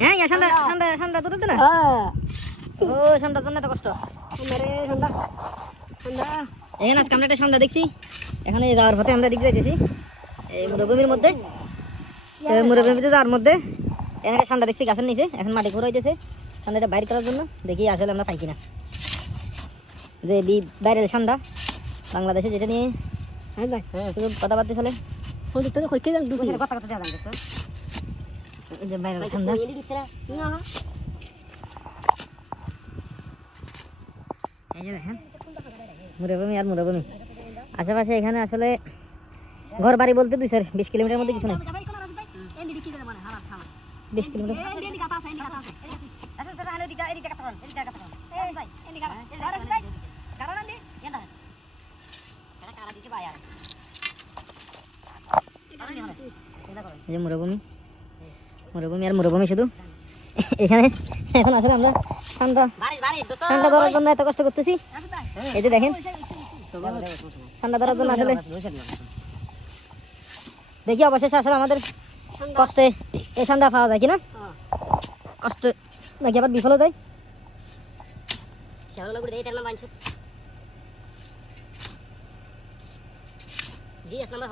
হ্যাঁ হ্যাঁ ও তো কষ্ট। মেরে এখানে আজকে আমরা একটা সন্ধ্যা দেখছি। এখানে যাওয়ার পথে আমরা দিক যাইতেছি এই মরুভূমির মধ্যে মরুভূমিতে যাওয়ার মধ্যে। এখানে একটা সন্ধ্যা দেখছি গাছের নিচে। এখন মাটি ঘুরে হইতেছে। সন্ধ্যাটা বাইর করার জন্য দেখি আসলে আমরা পাই কিনা। যে বি ভাইরাল সন্ধ্যা বাংলাদেশে যেটা নিয়ে হ্যাঁ শুধু কথাবার্তা চলে। ফোন দিতে তো কইকে যান দুপুরে কথা কথা যে সন্ধ্যা না এই যে দেখেন। আর আশেপাশে এখানে আসলে ঘর বাড়ি বলতে দুই চার বিশ কিলোমিটার মধ্যে কিছু নেই। বিশ কিলোমিটার। এই যে মরুভূমি। মরুভূমি আর মরুভূমি শুধু। এখানে এখন আসলে আমরা ঠান্ডা ঠান্ডা ধরার জন্য এত কষ্ট করতেছি। এই যে দেখেন। ঠান্ডা ধরার জন্য আসলে দেখি অবশেষে আসলে আমাদের কষ্টে এই ঠান্ডা পাওয়া যায় কিনা? কষ্ট নাকি আবার বিফলে যায় আসলে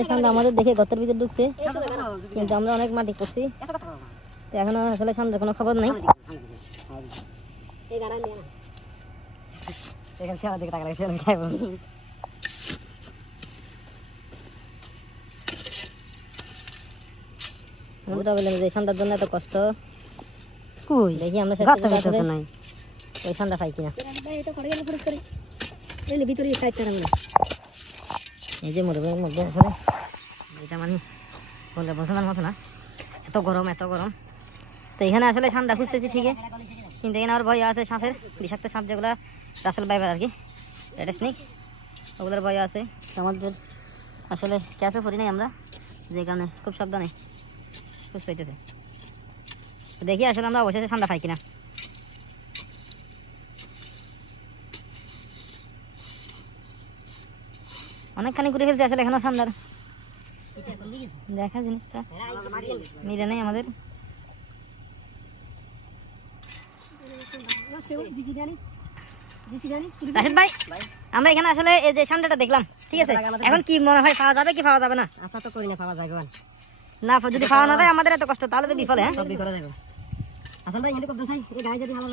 এই ঠান্ডা আমাদের দেখে গতের ভিতরে ঢুকছে। কিন্তু আমরা অনেক মাটি করছি। তো এখনও আসলে ঠান্ডার কোনো খবর নেই। এখানে দিকে আমরা বললাম যে জন্য এত কষ্ট। কই? দেখি আমরা শেষ আসলে নাই। ওই কিনা। ভিতরে করা এই যে মরুভূমির মধ্যে আসলে যেটা মানে বলে বোঝানোর মতো না। এত গরম এত গরম তো এখানে আসলে ঠান্ডা খুঁজতেছি ঠিকই কিন্তু এখানে আমার ভয় আছে সাপের। বিষাক্ত সাপ যেগুলো রাসেল বাইবার আর কি। রেড স্নেক ওগুলোর ভয় আছে। আমাদের আসলে ক্যাচে পড়ি নাই আমরা। যে কারণে খুব সাবধানে। খুঁজতে হইতেছে দেখি আসলে আমরা অবশেষে ঠান্ডা পাই কিনা। অনেকখানি ঘুরে ফেলছে আসলে এখনও ঠান্ডার দেখা জিনিসটা। মিলে নেই আমাদের। রাশেদ ভাই আমরা এখানে আসলে এই যে ঠান্ডাটা দেখলাম ঠিক আছে? এখন কি মনে হয় পাওয়া যাবে কি পাওয়া যাবে না? আশা তো করি না পাওয়া গোয়ান না যদি পাওয়া না যায় আমাদের এত কষ্ট তাহলে তো বিফলে হ্যাঁ? সবই যাবে। আসল ভাই কত চাই এই গায়ে যদি ভালো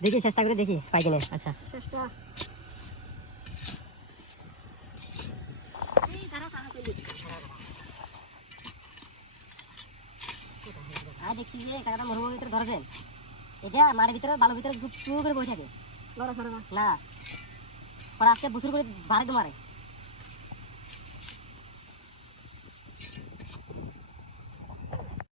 দেখি চেষ্টা করে দেখি পাই কিনে। আচ্ছা। চেষ্টা। আর দেখছি যে কাকাটা মরুভূমির ভিতরে ধরেছেন এটা মাটির ভিতরে বালুর ভিতরে চুপ চুপ করে বসে থাকে না। পরে আজকে বুসুর করে বাড়ি তো মারে